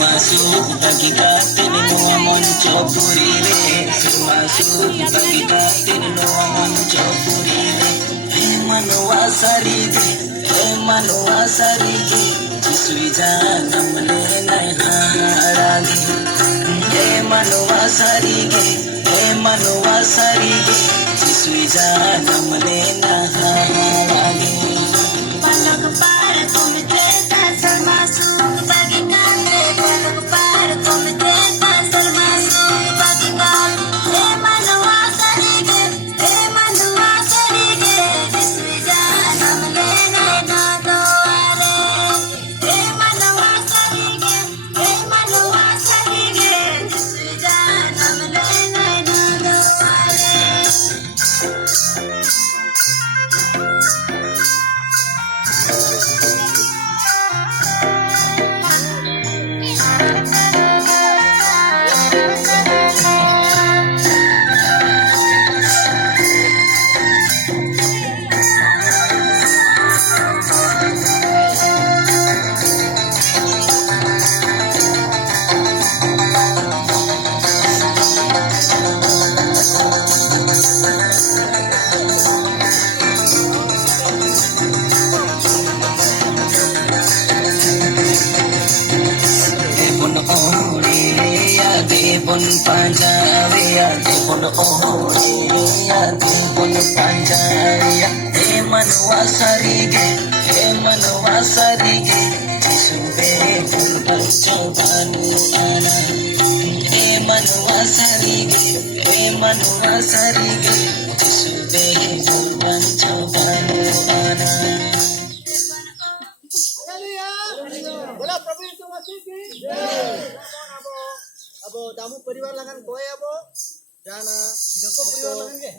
Masuk bagi katin no monco purile masuk bagi katin no monco purile manwa sarige jisui janam le nai haragi manwa sarige jisui janam le nai haragi palak par tum jeta masuk bagi Debon panjaya, debon ohoriya, debon panjaya. Manwa sarige, sube bulbul chobanu ana. Manwa sarige, sube bulbul chobanu ana. बोला प्रभु यीशु मसीह की जय। अब दामू परिवार लगन कोई अब जाना जो तो परिवार लगन के